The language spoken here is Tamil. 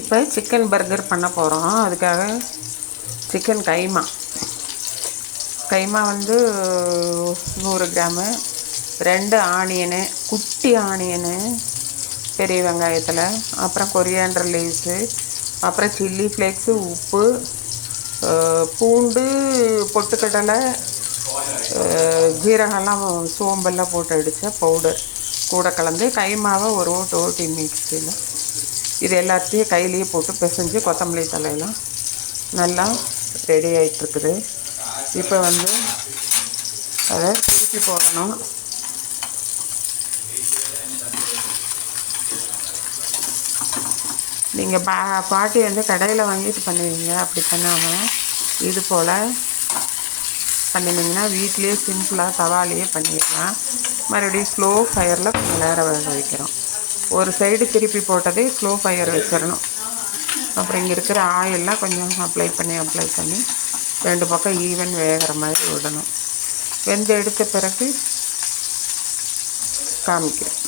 இப்போ சிக்கன் பர்கர் பண்ண போகிறோம். அதுக்காக சிக்கன் கைமா வந்து 100 கிராமு, 2 ஆனியனு, குட்டி ஆனியனு பெரிய வெங்காயத்தில், அப்புறம் கொரியாண்டர் லீவ்ஸு, அப்புறம் சில்லி ஃப்ளேக்ஸு, உப்பு, பூண்டு, பொட்டுக்கடலை, ஜீரகம்லாம் சோம்பெல்லாம் போட்டு அடித்த பவுடர் கூட கலந்து கைமாவை ஒரு ஓட்டி மிக்சியில் இது எல்லாத்தையும் கையிலேயே போட்டு பிசைஞ்சு கொத்தமல்லி தலையெல்லாம் நல்லா ரெடி ஆகிட்டுருக்குது. இப்போ வந்து அதை திருப்பி போடணும். நீங்கள் பாட்டி வந்து கடையில் வாங்கிட்டு பண்ணுவீங்க. அப்படி பண்ணாமல் இது போல் பண்ணினீங்கன்னா வீட்லேயே சிம்பிளாக தவாலேயே பண்ணிடலாம். மறுபடியும் ஸ்லோ ஃபயரில் கொஞ்சம் நேரம் வேக வைக்கிறோம். ஒரு சைடு திருப்பி போட்டதே ஸ்லோ ஃபயர் வச்சிடணும். அப்புறம் இங்கே இருக்கிற ஆயிலெலாம் கொஞ்சம் அப்ளை பண்ணி 2 பக்கம் ஈவன் வேகிற மாதிரி விடணும். வெந்து எடுத்த பிறகு காமிக்கிறேன்.